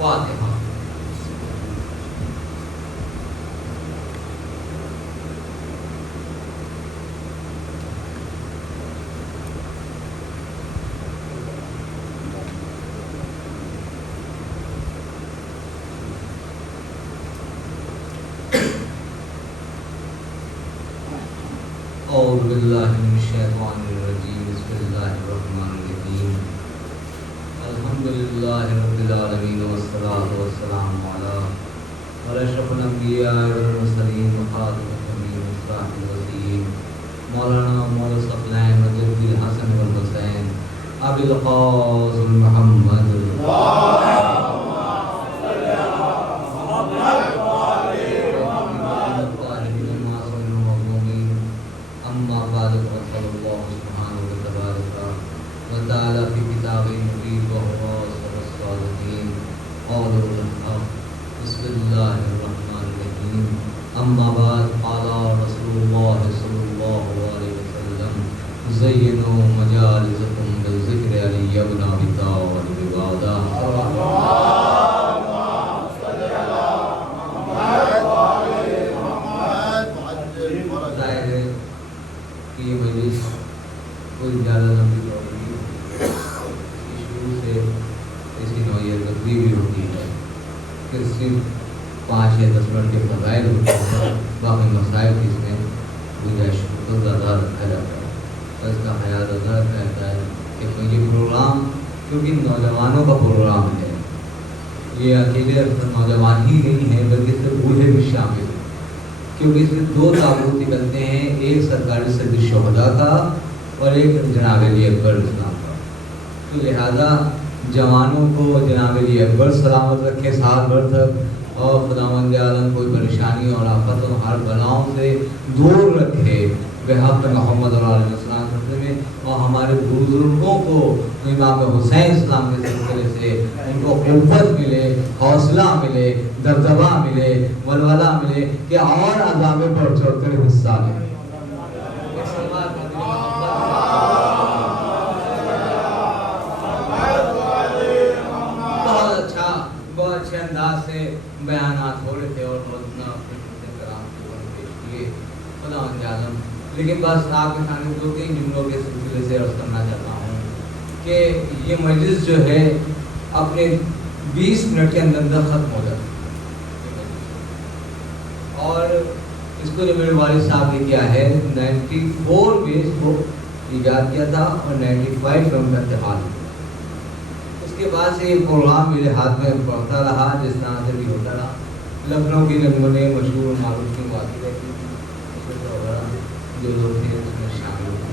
فاتحہ. اعوذ باللہ من الشیطان الرجیم. بسم اللہ الرحمن الرحیم. الحمدللہ رب العالمین والصلاة والسلام علی اشرف الانبیاء والمرسلین وخاتم النبیین والصحابہ الوصیین مولانا مولا الثقلین مجد الحسن والحسین ابی القاسم محمد اما بعد قال رسول اللہ صلی اللہ علیہ وسلم زینوا مجالسکم بالذکر علی ابن ابی طالب وعدا. ظاہر ہے کہ یہ مجلس کوئی زیادہ لمبی ہوگی. شروع سے اسی نوعیت رکھتی بھی ہوتی ہے کہ صرف 5 یا 10 منٹ کے فضائل ہوتے ہیں, باقی مسائل کی اس میں گنجائش کو زیادہ رکھا جاتا ہے. اور اس کا خیال زیادہ رکھا جاتا ہے کہ یہ پروگرام کیونکہ نوجوانوں کا پروگرام ہے, یہ اکیلے نوجوان ہی نہیں ہے بلکہ اس میں بوڑھے بھی شامل ہیں, کیونکہ اس میں 2 تابوت نکلتے ہیں, ایک سرکاری سید الشہداء کا اور ایک جناب علی اکبر اسلام کا. تو لہذا جوانوں کو جناب علی اکبر سلامت رکھے سال بھر تک, اور خداوند عالم کوئی پریشانی اور آفت اور ہر بلاؤں سے دور رکھے بحق محمد علیہ السلام میں. اور ہمارے بزرگوں کو امام حسین اسلام کے سلسلے سے ان کو قوت ملے, حوصلہ ملے, دبدبہ ملے, ولولہ ملے کہ اور عذاب پر چڑھ کر حصہ لیں. بہت اچھے انداز سے بیانات ہو رہے تھے اور کرام پیش کیے خداوند عالم. لیکن بس آپ کے سامنے 2-3 جملوں کے سلسلے سے عرض کرنا چاہتا ہوں کہ یہ مجلس جو ہے اپنے 20 منٹ کے اندر ختم ہو جاتا ہے, اور اس کو جو میرے والد صاحب نے کیا ہے 94 میں اس کو ایجاد کیا تھا اور 95 میں ان کا انتقال ہوا. اس کے بعد سے یہ پروگرام میرے ہاتھ میں پڑھتا رہا, جس طرح سے بھی ہوتا رہا. لکھنؤ کی نمونے مشہور و معروف کی واقعی رہتی جو لوگ تھے اس میں شامل ہوتے.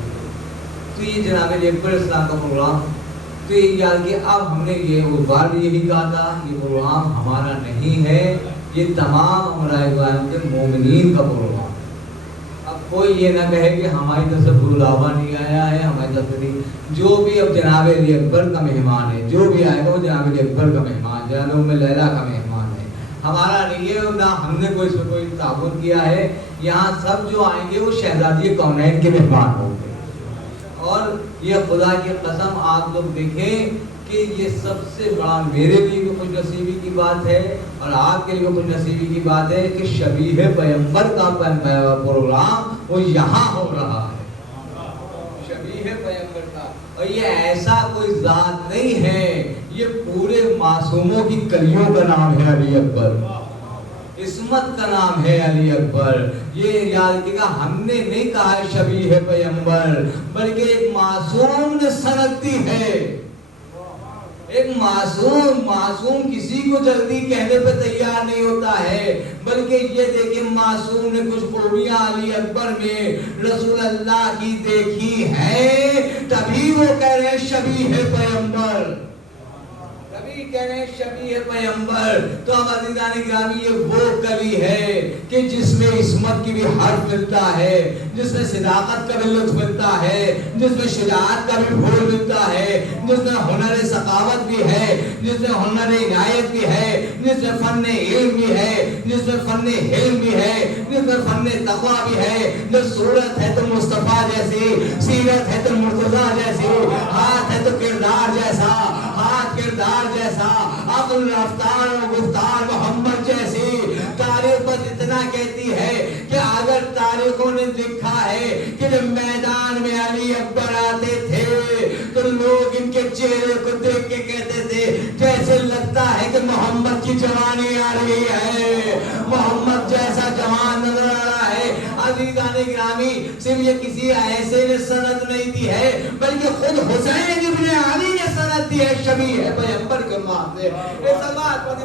تو یہ جناب علی اکبر اسلام کا پروگرام, تو یہ یاد کہ اب ہم نے یہ اس بار بھی یہی کہا تھا, یہ پروگرام ہمارا نہیں ہے, یہ تمام امراء کرام کے مومنین کا پروگرام. اب کوئی یہ نہ کہے کہ ہماری طرف سے بلاوا نہیں آیا ہے, ہماری طرف سے نہیں. جو بھی اب جناب علی اکبر کا مہمان ہے, جو بھی آئے گا وہ جناب علی اکبر کا مہمان, جناب ام لیلہ کا مہمان ہے, ہمارا نہیں ہے. نہ ہم نے کوئی اس میں کوئی تعاون کیا ہے. یہاں سب جو آئیں گے وہ شہزادی کونین کے مہمان ہوں گے. اور یہ خدا کی قسم آپ لوگ دیکھیں کہ یہ سب سے بڑا میرے لیے بھی خوش نصیبی کی بات ہے اور آپ کے لیے بھی خوش نصیبی کی بات ہے کہ شبیہ پیغمبر کا پروگرام وہ یہاں ہو رہا ہے, شبیہ پیغمبر کا. اور یہ ایسا کوئی ذات نہیں ہے, یہ پورے معصوموں کی کلیوں کا نام ہے علی اکبر, عصمت کا نام ہے علی اکبر. یہ یاد رکھیے گا, ہم نے نہیں کہا ہے شبیہ پیغمبر, بلکہ ایک معصوم نے سنتی ہے. ایک معصوم کسی کو جلدی کہنے پہ تیار نہیں ہوتا ہے, بلکہ یہ دیکھیں معصوم نے کچھ خوبیاں علی اکبر میں رسول اللہ کی دیکھی ہے, تبھی وہ کہہ رہے ہیں شبیہ پیغمبر, تبھی کہہ رہے ہیں شبیہ پیغمبر. تو اب عزیزان گرامی یہ وہ کلی ہے کہ جس میں عصمت کی بھی حرف ملتا ہے, جس میں صداقت کا بھی لطف ملتا ہے, جس میں شجاعت کا بھی پھول ملتا ہے, جس میں ہنر ثقافت بھی ہے, جس میں ہنر عنایت بھی ہے, جس میں فن علم بھی ہے, جس میں فن حلم بھی ہے, جس میں فن تقوی بھی ہے. جو صورت ہے تو مصطفیٰ جیسی, سیرت ہے تو مرتضیٰ جیسی, ہاتھ ہے تو کردار جیسا, ہاتھ کردار جیسا، عقل رفتار و گفتار محمد جیسی. تاریخ بس اتنا کہتی ہے کہ اگر تاریخوں نے لکھا ہے کہ جب میدان میں علی اکبر آتے تھے تو لوگ ان کے چہرے کو دیکھ کے کہتے تھے جیسے لگتا ہے کہ محمد کی جوانی آ رہی ہے، محمد جیسا جوان نظر آ رہا ہے. عزیزان گرامی، صرف یہ کسی ایسے نے سند نہیں دی ہے بلکہ خود حسین ابن علی نے سند دی ہے. شبیہ ہے پیغمبر کے ماں سے.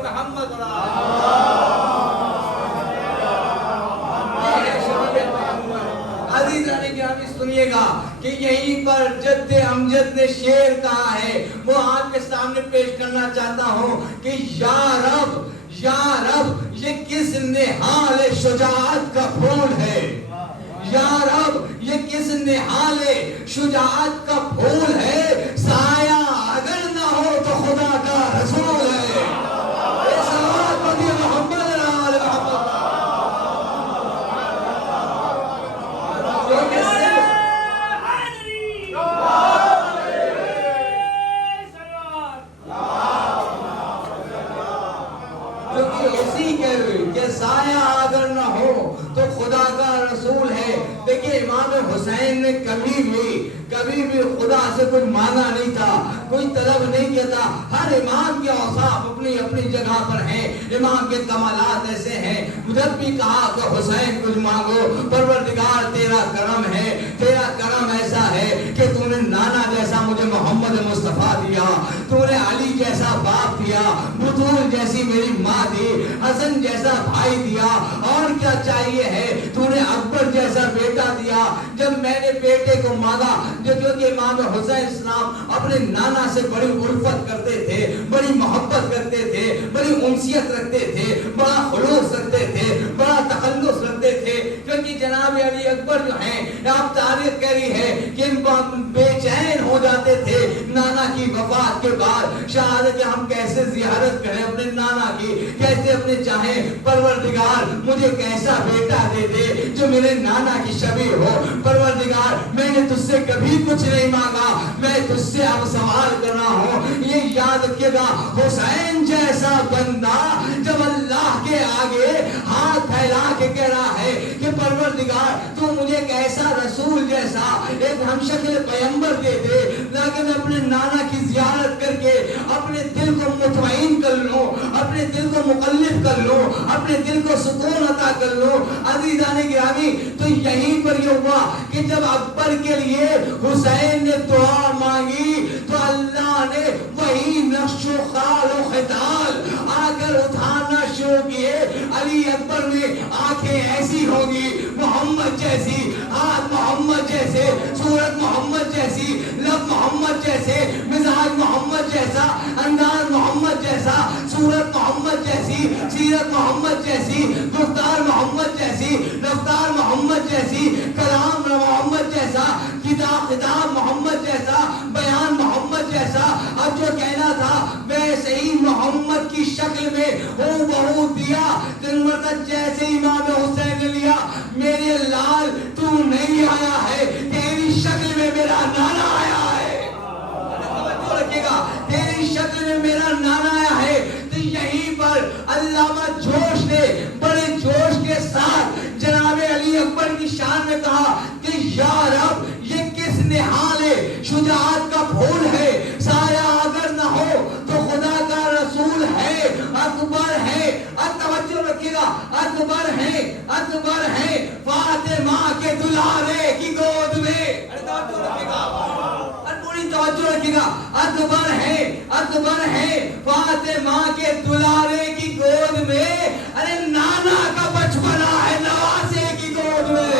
محمد عزیزان گرامی سنیے گا کہ یہیں پر جد امجد نے شعر کہا ہے، وہ آپ کے سامنے پیش کرنا چاہتا ہوں کہ یا رب یا رب یہ کس نہال شجاعت کا پھول ہے، یا رب یہ کس نہال شجاعت کا پھول ہے، سایہ اگر نہ ہو تو خدا کا رسول ہے. سایہ اگر نہ ہو تو خدا کا رسول ہے. دیکھیے امام حسین نے کبھی بھی خدا سے کوئی مانگا نہیں تھا، کوئی طلب نہیں کیا تھا. ہر امام کے اوصاف اپنی اپنی جگہ پر ہیں، امام کے کمالات ایسے ہیں. جب بھی کہا کہ حسین کچھ مانگو، پروردگار تیرا کرم ہے، تیرا کرم ایسا ہے کہ تو نے نانا جیسا مجھے محمد مصطفیٰ دیا، تو نے علی جیسا باپ دیا، بطول جیسی میری ماں دی، حسن جیسا بھائی دیا، اور کیا چاہیے ہے، تو نے اکبر جیسا بیٹا دیا. جب میں نے بیٹے کو مانگا، جو کہ امام حسین اسلام اپنے نانا سے بڑی الفت کرتے تھے، بڑی محبت کرتے تھے، بڑی انسیت رکھتے تھے، بڑا خلوص رکھتے تھے، بڑا تخلص رکھتے تھے. کیونکہ جناب علی اکبر جو ہیں، آپ تاریخ کہہ رہی ہے کہ ان بے چین ہو جاتے تھے نانا کی وفات کے بعد. شاہد کہ ہم کیسے زیارت کریں اپنے نانا کی، کیسے اپنے چاہیں پروردگار مجھے کیسا بیٹا دے دے جو میرے نانا کی شبیہ ہو. پروردگار میں نے تجھ سے کبھی کچھ نہیں مانگا، میں تجھ سے اب سوال کر رہا ہوں. یہ یاد رکھیے گا، حسین جیسا بندہ جب اللہ کے آگے ہاتھ پھیلا کے کہہ رہا ہے کہ پروردگار تو مجھے ایک ایسا رسول جیسا ایک ہم شکل پیغمبر دے دے تاکہ میں اپنے نانا کی زیارت کر کے اپنے دل کو مطمئن کر لوں، اپنے دل کو مقلب کر لوں، اپنے دل کو سکون عطا کر لوں. عزیزان گرامی، تو یہیں پر یہ ہوا کہ جب اکبر کے لیے حسین نے دعا مانگی تو اللہ نے وہی نقش و خال و خطال آ کر اٹھانا شروع کیے. علی اکبر میں آنکھیں ایسی ہوگی محمد جیسی، ہاتھ محمد جیسے، صورت محمد جیسی، لب محمد جیسے، مزاج محمد جیسا، انداز محمد جیسا، صورت محمد جیسی، سیرت محمد جیسی، گفتار محمد جیسی، رفتار محمد جیسی، کلام محمد جیسا، خطاب محمد جیسا، بیان محمد جیسا. اب جو کہنا تھا ویسے ہی محمد کی شکل میں ہو بہو دیا. دن مرتب جیسے امام حسین نے لیا، میرے لال تو نہیں آیا ہے، تیری شکل میں میرا نانا آیا ہے. توجہ رکھیے گا، تیری شکل میں میرا نانا آیا ہے. تو یہیں پر علامہ جوش نے بڑے جوش کے ساتھ جناب علی اکبر کی شان میں کہا کہ یا رب یہ کس نہال شجاعت کا پھول ہے، سایہ اگر نہ ہو تو خدا کا رسول ہے، اکبر ہے. توجہ رکھیے گا، اکبر ہے فاطمہ کے دلارے کی گود میں. توجہ رکھیے گا، پوری توجہ رکھیے گا. اکبر ہے فاطمہ کے دلارے کی گود میں. ارے نانا کا بچپنا ہے نواسے کی گود میں.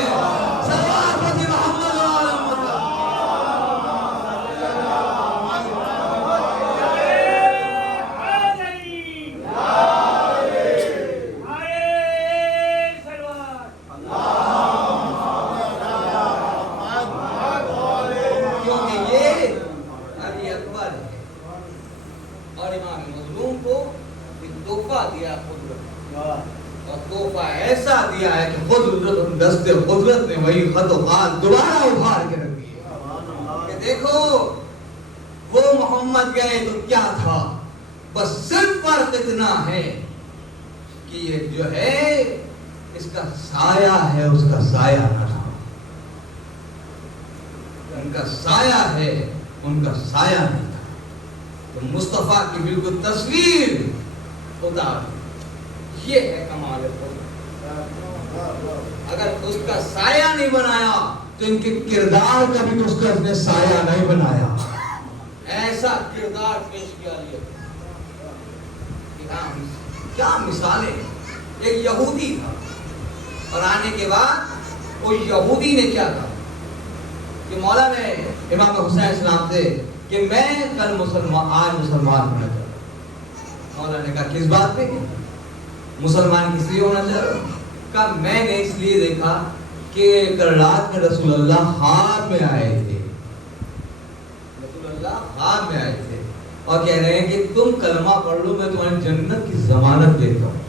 دستے قدرت نے وہی خط و خال دوبارہ ابھار کے رکھ دیے کہ دیکھو وہ محمد گئے تو کیا تھا، بس صرف فرق اتنا ہے کہ یہ جو ہے اس کا سایہ ہے، اس کا سایہ نہ تھا، ان کا سایہ ہے، ان کا سایہ نہیں تھا۔ تو مصطفیٰ کی بالکل تصویر اتار، یہ ہے کمال خدا۔ اگر اس کا سایہ نہیں بنایا تو ان کے کردار کا بھی اس کا اس نے سایہ نہیں بنایا۔ ایسا کردار پیش کیا لیا، کیا مثالیں۔ ایک یہودی تھا اور آنے کے بعد وہ یہودی نے کیا کہا کہ مولا نے امام حسین السلام سے کہ میں کل آج مسلمان ہونا چاہتا ہوں۔ مولا نے کہا کس بات پہ؟ مسلمان کس لیے ہونا چاہ رہا ہوں؟ کہا میں نے اس لیے دیکھا کہ کل رات میں رسول اللہ خواب میں آئے تھے، رسول اللہ خواب میں آئے تھے اور کہہ رہے ہیں کہ تم کلمہ پڑھ لو، میں تمہاری جنت کی ضمانت دیتا ہوں۔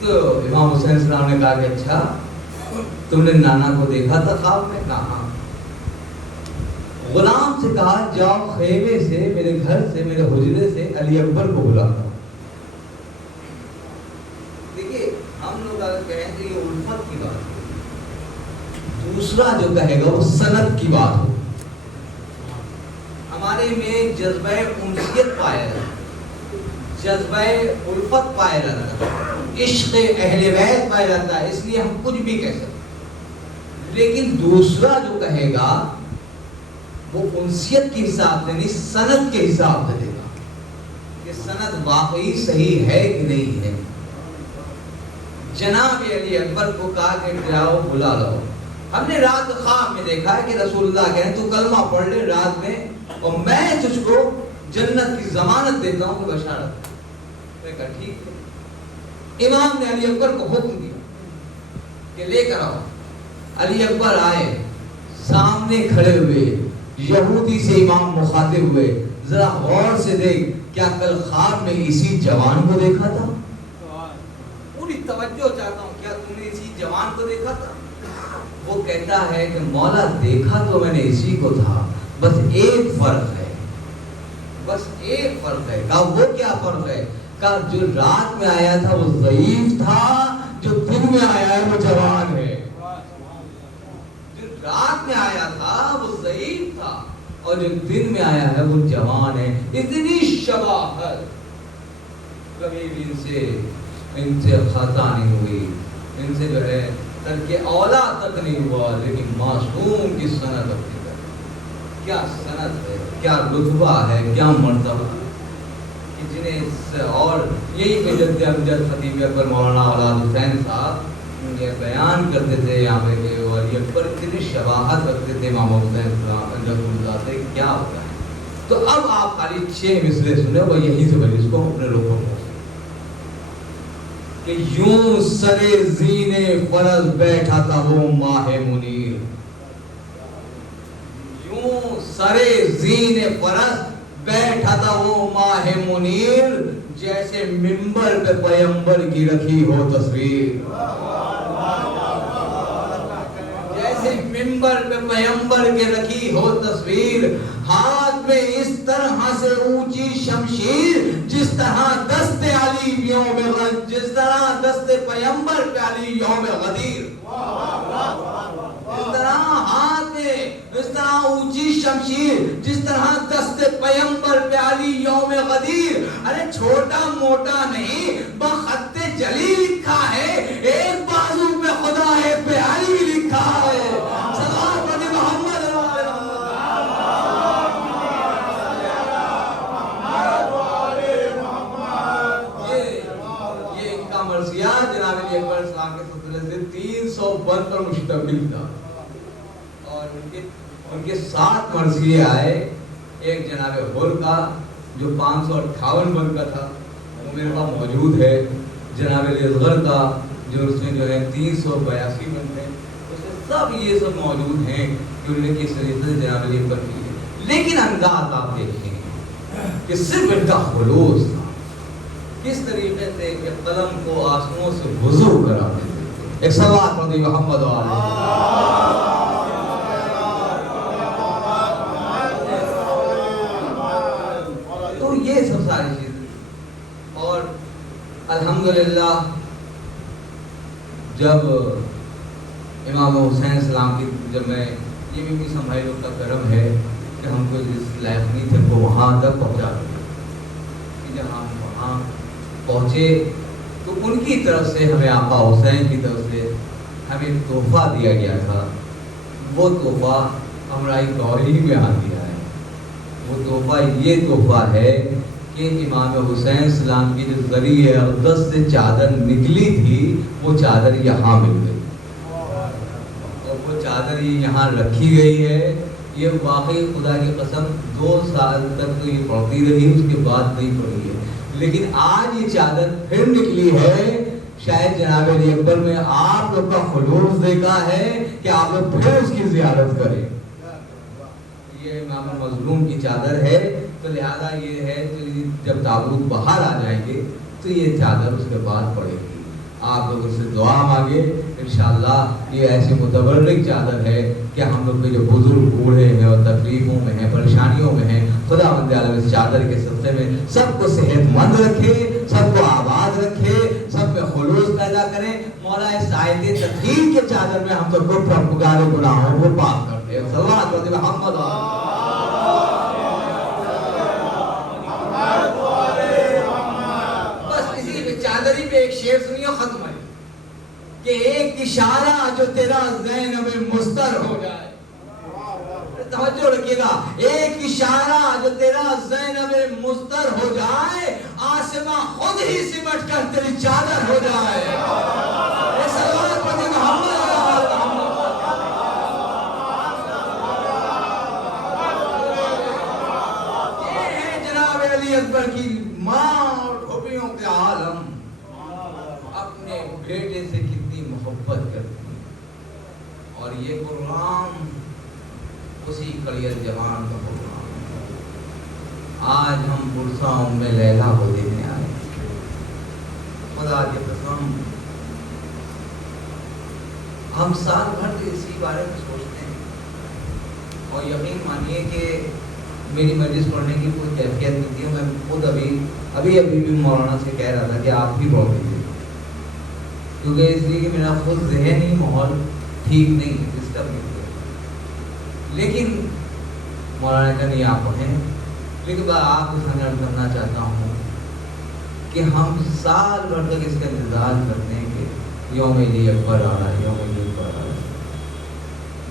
تو امام حسین السلام نے کہا کہ اچھا تم نے نانا کو دیکھا تھا خواب میں؟ کہا غلام سے کہا جاؤ خیمے سے، میرے گھر سے، میرے حجرے سے علی اکبر کو بلاتا ہوں۔ دیکھیے ہم لوگ اگر کہیں تو یہ الفت کی بات ہے، دوسرا جو کہے گا وہ سند کی بات ہو۔ ہمارے میں جذبہ انسیت پایا جاتا، جذبہ الفت پایا جاتا، عشق اہل بیت پایا جاتا ہے، اس لیے ہم کچھ بھی کہہ سکتے۔ لیکن دوسرا جو کہے گا وہ انسیت کے حساب سے نہیں، سند کے حساب سے دے گا کہ سند واقعی صحیح ہے کہ نہیں ہے۔ جناب علی اکبر کو کہا کہ جاؤ بلا لاؤ، ہم نے رات خواب میں دیکھا ہے کہ رسول اللہ کہہ رہے ہیں تو کلمہ پڑھ لے رات میں اور میں تجھ کو جنت کی ضمانت دیتا ہوں کہ بشارت۔ میں کہا ٹھیک ہے۔ امام نے علی اکبر کو حکم دیا کہ لے کر آؤ۔ علی اکبر آئے، سامنے کھڑے ہوئے، یہودی سے امام مخاطب ہوئے، ذرا غور سے دیکھ، کیا کل خواب میں اسی جوان کو دیکھا تھا؟ پوری توجہ چاہتا ہوں، کیا تم نے اسی جوان کو دیکھا تھا؟ وہ کہتا ہے کہ مولا دیکھا تو میں نے اسی کو تھا، بس ایک فرق ہے، بس ایک فرق ہے۔ کہا وہ کیا فرق ہے؟ کہا جو رات میں آیا تھا وہ ضعیف تھا، جو دن میں آیا ہے وہ جوان ہے۔ جو رات میں آیا تھا وہ ضعیف تھا اور جو دن میں آیا ہے وہ جوان ہے۔ اتنی شباہت، کبھی بھی ان سے خطا نہیں ہوئی، ان سے جو ہے ترک اولا تک نہیں ہوا، لیکن معصوم کی سند اپنی طرف۔ کیا سند ہے، کیا رتبہ ہے، کیا مرتبہ کہ جنہیں، اور یہی پہ جد امجد خطیب اکبر مولانا اولاد حسین صاحب یہ بیان کرتے تھے یہاں پہ کہ علی اکبر اتنی شباہت رکھتے تھے امام حسین اللہ سے کیا ہوتا ہے۔ تو اب آپ خالی 6 مصرے سنے، وہ یہیں سے بھائی اس کو اپنے لوگوں کو کہ یوں سرے زین فرض بیٹھا تھا وہ ماہ منیر، یوں سرے زین فرض بیٹھا تھا وہ ماہ منیر، جیسے منبر پہ پیغمبر کی رکھی ہو تصویر، جیسے منبر پہ پیغمبر کے رکھی ہو تصویر، ہاتھ میں اس طرح سے اونچی شمشیر، جس طرح دست علی یوم غدیر، جس طرح دست پیغمبر پہ علی یوم غدیر، اس طرح ہاتھ میں اس طرح اونچی شمشیر، جس طرح دست پیغمبر پہ علی یوم غدیر۔ ارے چھوٹا موٹا نہیں، بخط جلی لکھا ہے، ایک بازو پہ خدا ہے پہ علی لکھا ہے۔ صلوات محمد یہ ان کا مرثیہ جناب علی اکبر السلام کے سلسلے سے 352 پر مشتمل تھا، اور ان کے 7 مرثیے آئے۔ ایک جناب غر کا جو 558 بن کا تھا وہ میرے پاس موجود ہے، جناب علی اصغر کا جو اس میں جو ہے 382 بن تھے، اس میں سب یہ سب موجود ہیں کہ انہوں نے کس طریقے سے جناب علی پر کی ہے۔ لیکن انداز آپ دیکھیں کہ صرف ان کا خلوص تھا، کس طریقے سے کہ قلم کو آنسوؤں سے وضو کراتے تھے۔ ایک صلوات پڑھ محمد و آلہ ساری چیزیں. اور الحمدللہ جب امام حسین السلام کی جب میں یہ بھی سنبھائی لوگ کا کرم ہے کہ ہم کو جس لائق نہیں تھے وہ وہاں تک پہنچا دیا کہ جب ہم وہاں پہنچے تو ان کی طرف سے ہمیں آقا حسین کی طرف سے ہمیں تحفہ دیا گیا تھا. وہ تحفہ ہماری توحید میں آ گیا ہے. وہ تحفہ یہ تحفہ ہے کہ امام حسین السلام کی جو ذریعہ اقدس سے چادر نکلی تھی وہ چادر یہاں مل گئی اور وہ چادر یہاں رکھی گئی ہے. یہ واقعی خدا کی قسم 2 سال تک تو یہ پڑتی رہی, اس کے بعد نہیں پڑی ہے, لیکن آج یہ چادر پھر نکلی ہے. شاید جناب علی اکبر میں آپ لوگ کا خلوص دیکھا ہے کہ آپ لوگ پھر اس کی زیارت کریں. یہ امام مظلوم کی چادر ہے, تو لہذا یہ ہے کہ جب تابوت باہر آ جائیں گے تو یہ چادر اس کے بعد پڑے گی. آپ لوگ اس سے دعا مانگے انشاءاللہ. یہ ایسی متبرک چادر ہے کہ ہم لوگ کے جو بزرگ بوڑھے ہیں اور تکلیفوں میں ہیں, پریشانیوں میں ہیں, خدا بند عالم اس چادر کے صدقے میں سب کو صحت مند رکھے, سب کو آباد رکھے, سب میں خلوص پیدا کریں. مولا اس آیت تطہیر کے چادر میں ہم سب کو پرہیزگار گناہوں کو پاک کر دے. صلوات علی محمد. بس اسی پہ چادر ہی پہ ایک شعر سنیے ختم ہے کہ ایک اشارہ جو تیرا زینب مستر ہو جائے. توجہ رکھیے گا, ایک اشارہ جو تیرا زینب مستر ہو جائے, آسماں خود ہی سمٹ کر تیری چادر ہو جائے. صلوات پڑھیں محمد. یہ ہے جناب علی اکبر کی ماں اور دھوبیوں کے عالم اپنے بیٹے سے کتنی محبت کرتی. اور یہ قرآن اسی کڑیر جوان کا قرآن. آج ہم برسا ام لیلا کو دیکھنے آئے. خدا کی قسم ہم سال بھر سے اسی بارے میں سوچتے ہیں, اور یقین مانیے کہ میری مجلس پڑھنے کی کوئی کیفیت نہیں تھی. میں خود ابھی بھی مولانا سے کہہ رہا تھا کہ آپ بھی پڑھ دیجیے, کیونکہ اس لیے کہ میرا خود ذہنی ماحول ٹھیک نہیں ہے, ڈسٹرب نہیں ہے. لیکن مولانا کا نہیں آپ پڑھیں. لیکن میں آپ کو سمجھ کرنا چاہتا ہوں کہ ہم سال بھر تک اس کا انتظار کرتے ہیں کہ یوم علی اکبر آ رہا ہے, یوم علی اکبر آ رہا ہے,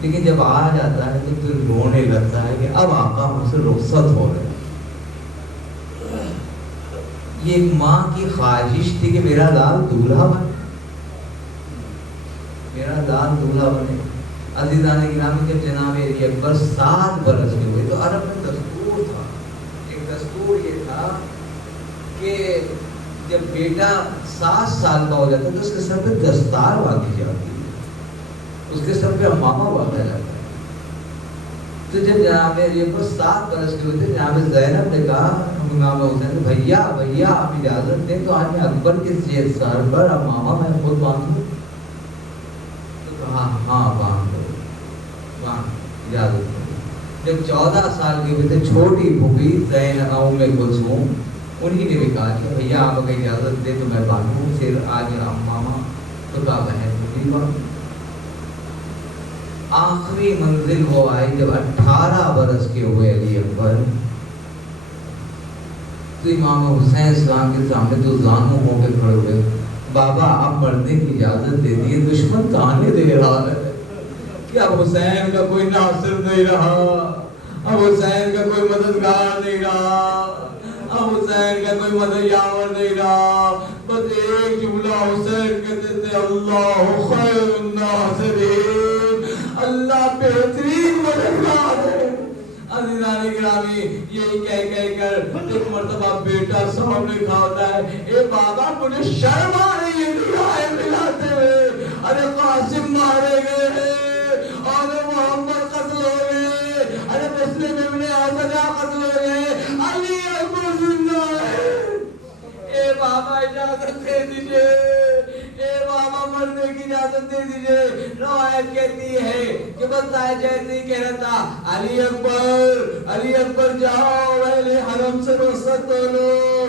لیکن جب آ جاتا ہے تو پھر رونے لگتا ہے کہ اب آقا مجھ سے رخصت ہو رہے ہیں. یہ ایک ماں کی خواہش تھی کہ میرا لال دولہا بنے, میرا لال دولہا بنے. عزیزان گرامی جب جناب علی اکبر 7 برس کے ہوئے تو عرب میں دستور تھا, ایک دستور یہ تھا کہ جب بیٹا 7 سال کا ہو جاتا تو اس کے سر پہ دستار باندھی جاتی ہے, اس کے سر پہ امامہ باندھا جاتا ہے. تو جب جناب علی اکبر 7 برس کے ہوئے تھے, جناب زینب نے کہا امام حسین بھیا آپ اجازت دیں تو آج میں اکبر کے سر پر امامہ میں خود باندھوں. تو کہا ہاں باندھ دو, اجازت دو. جب 14 سال کے ہوئے تھے چھوٹی پھوپھی زینب ام کلثوم, انہی نے بھی کہا کہ بھیا آپ اگر اجازت دے تو میں باندھوں. پھر آج ماما تو کہا بہن بھی باندھ. آخری منزل وہ آئی جب 18 برس کے ہوئے علی اکبر, تو امام حسین اسلام کے سامنے تو زانوں ہو کے کھڑے ہوئے, بابا آپ مرنے کی اجازت دے دیے, دشمن کہانے دے رہا ہے کہ اب حسین کا کوئی ناصر نہیں رہا, اب حسین کا کوئی مددگار نہیں رہا, اب حسین کا کوئی مدد یاور نہیں رہا. بس ایک جملہ حسین کہتے تھے اللہ خیر الناصرین, اللہ بہترین مددگار ہے. عزیزان گرامی یہی کہہ کر ایک مرتبہ بیٹا سامنے کھا ہوتا ہے, اے بابا مجھے شرم آ رہی ہے دعائیں ملاتے ہوئے, ارے قاسم مارے گئے ہیں, اور محمد قتل ہو گئے, ارے مسلم ابن حسنہ قتل ہو گئے, علی اکبر زندہ ہے. اے بابا اجازت دے دیجئے, اے بابا مرنے کی اجازت دے دیجئے. روایت کہتی ہے کہ بس جیسے ہی کہہ رہا تھا علی اکبر جاؤ اہل حرم سے رخصت ہو لو,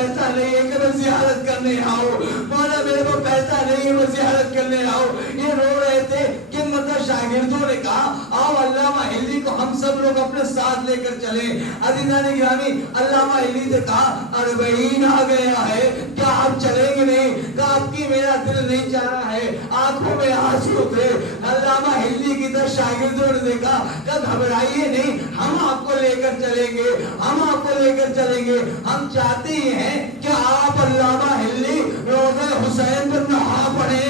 پیسہ نہیں ہے کہ میں زیارت کرنے آؤں، مولا میرے کو پیسہ نہیں ہے میں زیارت کرنے آؤں۔ یہ رو رہے تھے کہ مطلب شاگردوں نے کہا آؤ علامہ ہلی کو ہم سب لوگ اپنے ساتھ لے کر چلیں۔ عزیزان گرامی علامہ ہلی سے کہا اربعین آ گیا ہے، کیا آپ چلیں گے نہیں؟ کہا آپ کی میرا دل نہیں چاہ رہا ہے، آنکھوں میں آنسو تھے۔ علامہ ہلی کی طرف شاگردوں نے دیکھا کہ گھبرائیے نہیں، ہم آپ کو لے کر چلیں گے، ہم آپ کو لے کر چلیں گے۔ ہم چاہتے ہی ہیں کہ آپ علامہ ہلی روضہ حسین پر نہا پڑھیں۔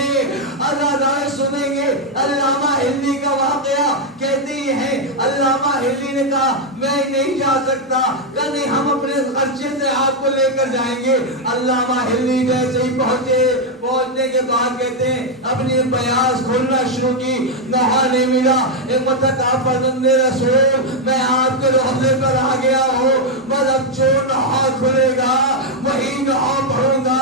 عزادارے سنیں گے علامہ ہلی کا واقعہ، کہتے ہی ہیں علامہ ہلی نے کہا میں نہیں جا سکتا، کہ نہیں ہم اپنے خرچے سے آپ کو لے کر جائیں گے۔ علامہ ہلی جیسے ہی پہنچنے کے بعد کہتے ہیں اپنی بیاض کھولنا شروع کی، نہا نہیں ملا۔ ایک مرتبہ کہا فرزند رسول میں آپ کے روضے پر آ گیا ہوں، بس اب جو نہا کھلے گا وہی نہا پڑھوں گا۔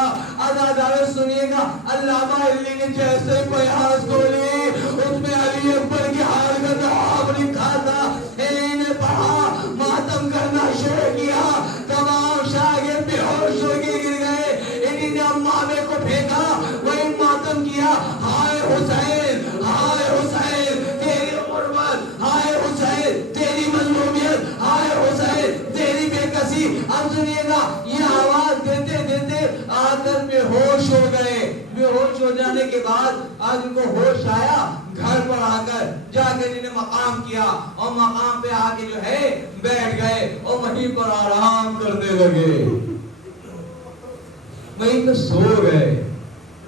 عزادارے سنیے گا علامہ ہلی نے جیسے بیاض کھولی اس میں علی اکبر کی حال کا نحاب لکھا تھا۔ انہیں نے پڑھا، ماتم کرنا شروع کیا، تمام شاگرد بے ہوش ہو کے گر گئے۔ انہیں نے امامے کو پھینکا، وہی ماتم کیا، ہائے حسین ہائے حسین تیری غربت، ہائے حسین تیری مظلومیت، ہائے حسین تیری بے کسی۔ اب سنیے گا یہ آواز دیتے دیتے آ کر بے ہوش ہو گئے۔ بے ہوش ہو جانے کے بعد آج ان کو ہوش آیا، گھر پر آ کر جا کے انہوں نے مقام کیا اور مقام پہ آ کے جو ہے بیٹھ گئے اور وہیں پر آرام کرنے لگے، وہیں پہ سو گئے،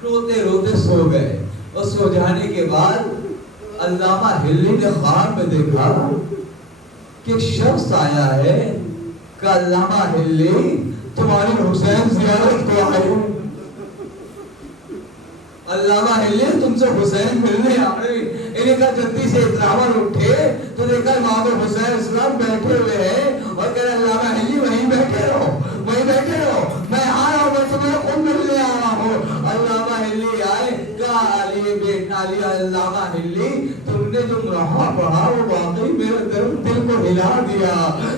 روتے روتے سو گئے۔ اور سو جانے کے بعد علامہ ہلی نے خواب میں دیکھا کہ ایک شخص آیا ہے کہ علامہ ہلی تمہاری حسین زیارت کو آئے، علامہ ہلی تم سے حسین ملنے آ رہے۔ انہیں کہا جلدی سے اتراور اٹھے تو دیکھا امام حسین اسلام بیٹھے ہوئے ہیں اور کہہ رہے علامہ ہلی وہیں بیٹھے رہو، وہیں بیٹھے رہو، میں آ رہا ہوں، میں تمہیں خود ملنے آ رہا ہوں۔ علامہ ہلی آئے، کہا علی بیٹا علی علامہ ہلی تم نے جو رہا پڑھا وہ واقعی میرے دل کو ہلا دیا،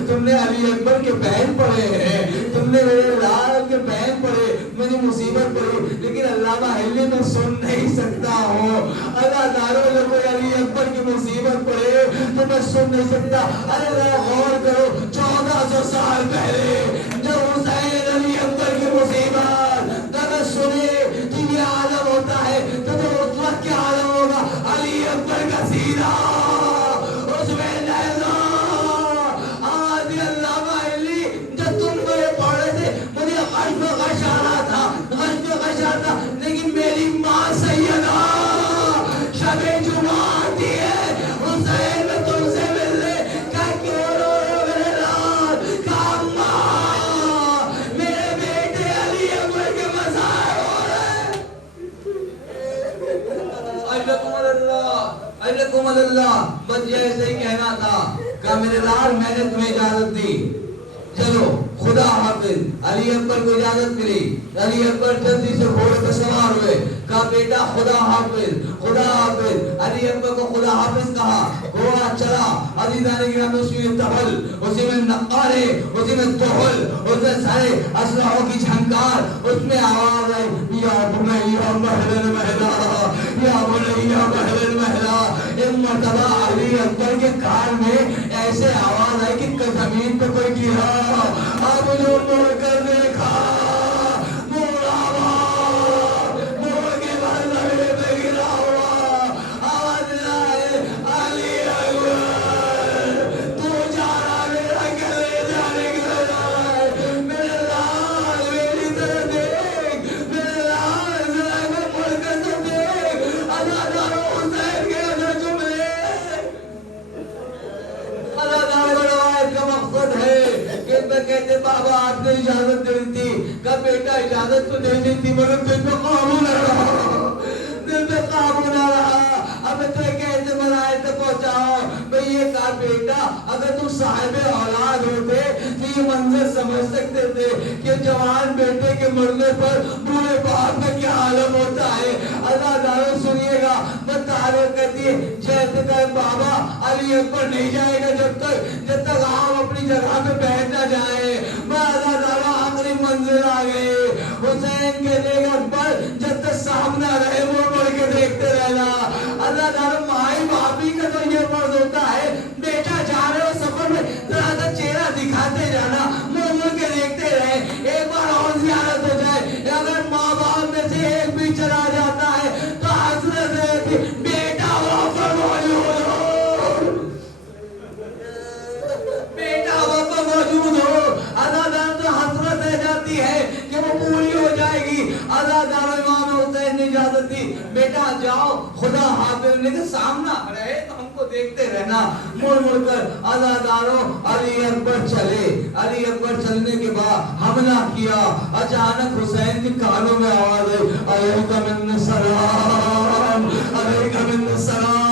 تم نے علی اکبر کے بین پڑھے ہیں، تم نے میرے لال کے بین پڑھے، مجھے مصیبت پڑی لیکن علامہ ہلی میں سن نہیں سکتا ہوں۔ اللہ دارو لوگ علی اکبر کی مصیبت پڑے تو میں سن نہیں سکتا۔ اللہ غور کرو 1400 سال پہلے جب حسین علی اکبر کی مصیبت اگر سنے تو یہ عالم ہوتا ہے تو اس وقت کیا عالم ہوگا؟ علی اکبر کا سینہ اس میں لہذا آج علامہ ہلی جب تم کو یہ پڑھ رہے تھے مجھے غش و غش آ رہا تھا، غش و غش آ رہا، لیکن میری ماں سیدہ شب جمعہ آتی ہے حسین میں تم سے ملنے کا، کیوں رو رہے میرے لال کا اماں میرے بیٹے علی اکبر کے مزار ہو رہے۔ اجلکم اللہ بس ایسے ہی کہنا تھا کہ میرے لال میں نے تمہیں اجازت دی، چلو خدا حافظ۔ علی اکبر کو اجازت ملی، علی اکبر جلدی سے گھوڑے پہ سوار ہوئے، کہا بیٹا خدا حافظ خدا حافظ۔ علی اکبر کو خدا حافظ کہا، گھوڑا چلا۔ عزیزان گرامی اسی میں تبل، اسی میں نقارے، اسی میں دہل، اس میں سارے اسلحوں کی جھنکار، اس میں آواز آئی یا بنیا مہلا مہلا یا بنیا مہلا مہلا۔ ایک مرتبہ علی اکبر کے کان میں ایسے آواز آئی کہ زمین پہ کوئی گرا، اب جو مڑ کر دیکھا مڑ آواز مڑ کے بعد زمین پہ گرا ہوا آواز آئے علی اکبر تو جا رہا میرا گلے جانے کے لیے جا رہا ہے، میرے لال میری طرح دیکھ، میرے لال ذرا میں مڑ کر تو دیکھ، ادادار حسین کے اندر جملے ادادار روایت کا مقصد ہے کہ کہتے بابا آپ نے اجازت دے دی تھی، کہ بیٹا اجازت تو دے دی تھی مگر دل پہ قابو نہ رہا، دل پہ قابو نہ رہا۔ اب تو کہتے ملائے تو پہنچاؤ بھئی یہ کہا بیٹا اگر تم صاحب اولاد ہوتے تو یہ منظر سمجھ سکتے تھے کہ جوان بیٹے کے مرنے پر بوڑھے باپ کا کیا عالم ہوتا ہے۔ اللہ دارو سنیے گا متعارف کہتی ہے جیسے کہ بابا علی اکبر نہیں جائے گا جب تک آپ اپنی جگہ پہ بیٹھ نہ جائیں۔ میں اللہ دارو آخری منزل منظر آ گئے. حسین کہنے لگے اکبر جب تک سامنے رہے وہ مڑ کے دیکھتے رہنا. اللہ تعالیٰ مائی باپی کا تو یہ فرض ہوتا ہے بیٹا جا رہے ہو سفر میں ذرا سا چہرہ دکھاتے جانا, مڑ کے دیکھتے رہے, ایک بار اور زیارت ہو جائے. اگر ماں باپ میں سے ایک بھی چلا جاتا ہے تو حسرت ہے کہ بیٹا وہاں پر موجود ہو, بیٹا وہاں پر موجود ہو. اللہ تعالیٰ تو حسرت رہ جاتی ہے کہ وہ پوری ہو جائے گی. اللہ تعالیٰ امام حسین نے اجازت دی بیٹا جاؤ خدا حافظ نے کہ سامنا رہے تو ہم کو دیکھتے رہنا. مڑ کر اللہ تعالیٰ علی اکبر چلے. علی اکبر چلنے کے بعد حملہ کیا. اچانک حسین کے کانوں میں آواز آئی علیکہ من السلام علیکہ من السلام.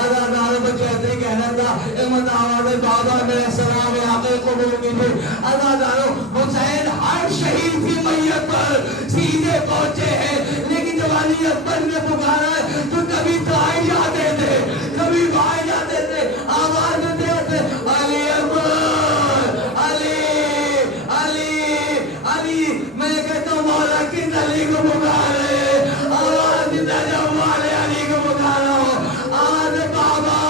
اللہ تعالیٰ کو کہتے کہنا تھا احمد آواز بابا میرا سلام ہے آقا قبول کیجئے. اللہ تعالیٰ حسین ہر شہید کی میت پر سیدھے پہنچے ہیں, لیکن جب علی اکبر نے پکارا ہے تو کبھی دائیں جاتے تھے کبھی بائیں جاتے تھے, آواز دیتے تھے علی اکبر علی علی علی. میں کہتا ہوں مولا کس علی کو پکارے, آواز دیتا جب والے علی کو پکارا ہو. آج بابا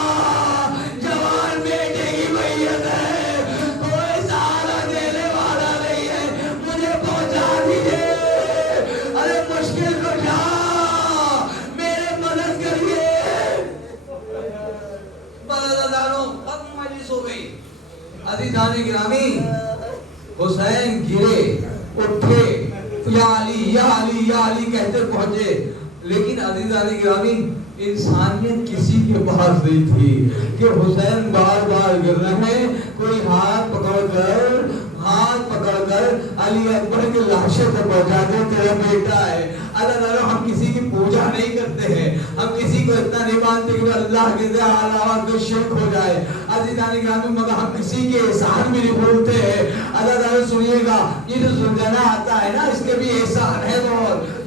جوان بیٹے کی میت ہے, کوئی سہارا دینے والا نہیں ہے, مجھے پہنچا دیجئے. ارے مشکل کو جا میرے مدد کریے. مجلس ہو گئی. عزیزان گرامی حسین گرے اٹھے یا علی یا علی یا علی کہتے پہنچے, لیکن عزیزان گرامی انسانیت کسی کے پاس نہیں تھی کہ حسین بار بار گر رہے ہیں. کوئی ہاتھ پکڑ کر علی اکبر کے لاشے تک پہنچا دے تیرا بیٹا ہے. اللہ تعالیٰ ہم کسی کی پوجا نہیں کرتے ہیں, ہم کسی کو اتنا نہیں مانتے کہ اللہ کے علاوہ کوئی شرک ہو جائے. عزیزان گرامی مگر ہم کسی کے احسان بھی نہیں بھولتے ہیں. اللہ تعالیٰ سنیے گا یہ جو زلجھنا آتا ہے نا اس کے بھی احسان ہے,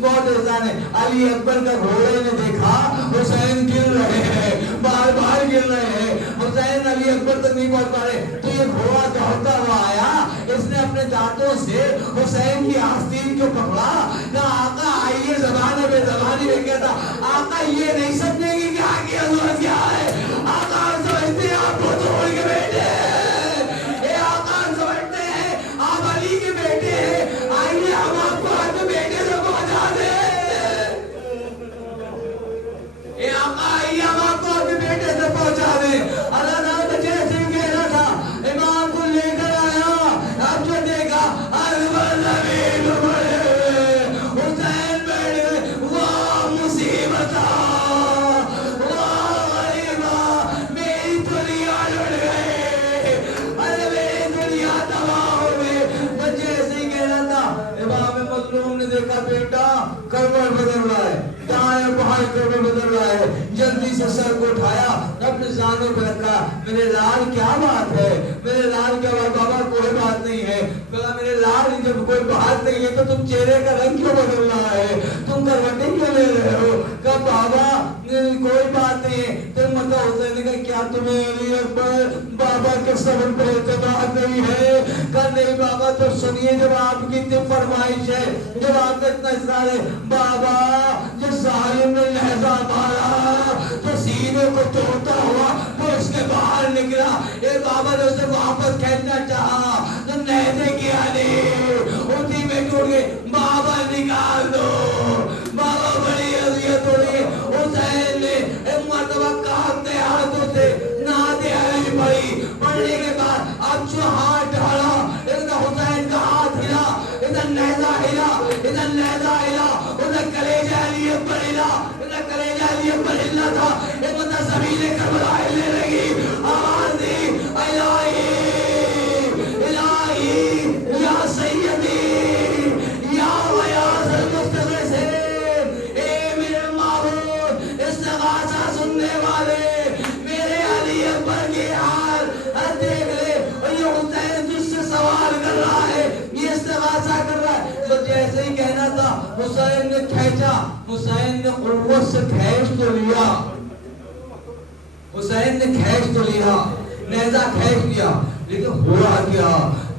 بہت احسان ہے. علی اکبر کا گھوڑے نے دیکھا حسین گر رہے ہیں, بار بار گر رہے ہیں, حسین علی اکبر تک نہیں پہنچ پا رہے تو یہ گھوڑا دوڑتا ہوا آیا. اس نے اپنے دانتوں سے حسین کی آستین کو پکڑا. کہا آقا آئیے, زبان بے زبانی میں کہتا آقا یہ نہیں سمجھے گی کہ آگے حضرت کیا ہے. آقا سمجھتے ہیں آپ کو توڑ کے بیٹے ہیں, اے آقا سمجھتے ہیں آپ علی کے بیٹے ہیں, آئیے ہم آپ کو اپنے بیٹے سے پہنچا دیں. اے آقا آئیے ہم آپ کو اپنے بیٹے سے پہنچا دیں. اللہ تعالیٰ نے جیسے ہی کہنا تھا امام کو لے کر آیا. اب جو دیکھا اکبر زمین پڑے حسین بیٹھ گئے. واہ مصیبت واہ غریبہ میری دنیا لٹ گئے, ارے میری دنیا تباہ ہو گئے. بچے ایسے ہی کہنا تھا امام مظلوم نے دیکھا بیٹا کروٹ بدل رہا ہے, دائیں بائیں کروٹ بدل رہا ہے. جلدی سے سر کو اٹھایا اپنے زانوں پہ رکھا. میرے لال کیا بات ہے, میرے لال کیا بات, بابا کوئی بات نہیں ہے. بابا میرے لال جب کوئی بات نہیں ہے تو تم چہرے کا رنگ کیوں بدل رہا ہے, تم کروٹیں کیوں لے رہے ہو. کہا بابا کوئی بات نہیں ہے. تم مطلب حسین نے کہا کیا تمہیں علی اکبر بابا کے صبر پر اعتماد نہیں ہے. کہا نہیں بابا تو سنیے, جب آپ کی اتنی فرمائش ہے, جب آپ کا اتنا اصرار ہے, بابا جب ظالم نے لہجہ مارا تو سینے کو توڑتا ہوا وہ اس کے باہر نکلا. اے بابا نے اسے واپس کھینچنا چاہا تو نیزے کی علی اسی میں ٹوٹ گئے. بابا نکال دو. بابا بڑی اذیت ہو رہی ہے. حسین نے ایک مرتبہ کانپتے ہاتھوں سے نعت علی پڑھی. پڑھنے کے بعد اب جو ہاتھ ڈھالا ادھر حسین کا ہاتھ ہلا, ادھر نیزہ ہلا, ادھر نیزہ ہلا, ادھر کلیجہ علی اکبر ہلا, ادھر کلیجہ علی اکبر ہلنا تھا. ایک بندہ زمین کربلا ہلنے لگی. آواز دی الہی الہی یا سیدی یا غیاث المستغیثین, اے میرے معبود استغاثہ سننے والے, میرے علی اکبر کی حال دیکھ لے. اور یہ حسین جس سے سوال کر رہا ہے یہ استغاثہ کر رہا ہے. تو جیسے ہی کہنا تھا حسین نے کھینچا, حسین نے قوت سے کھینچ تو لیا, حسین نے کھینچ تو لیا, نیزہ کھینچ لیا, لیکن ہوا کیا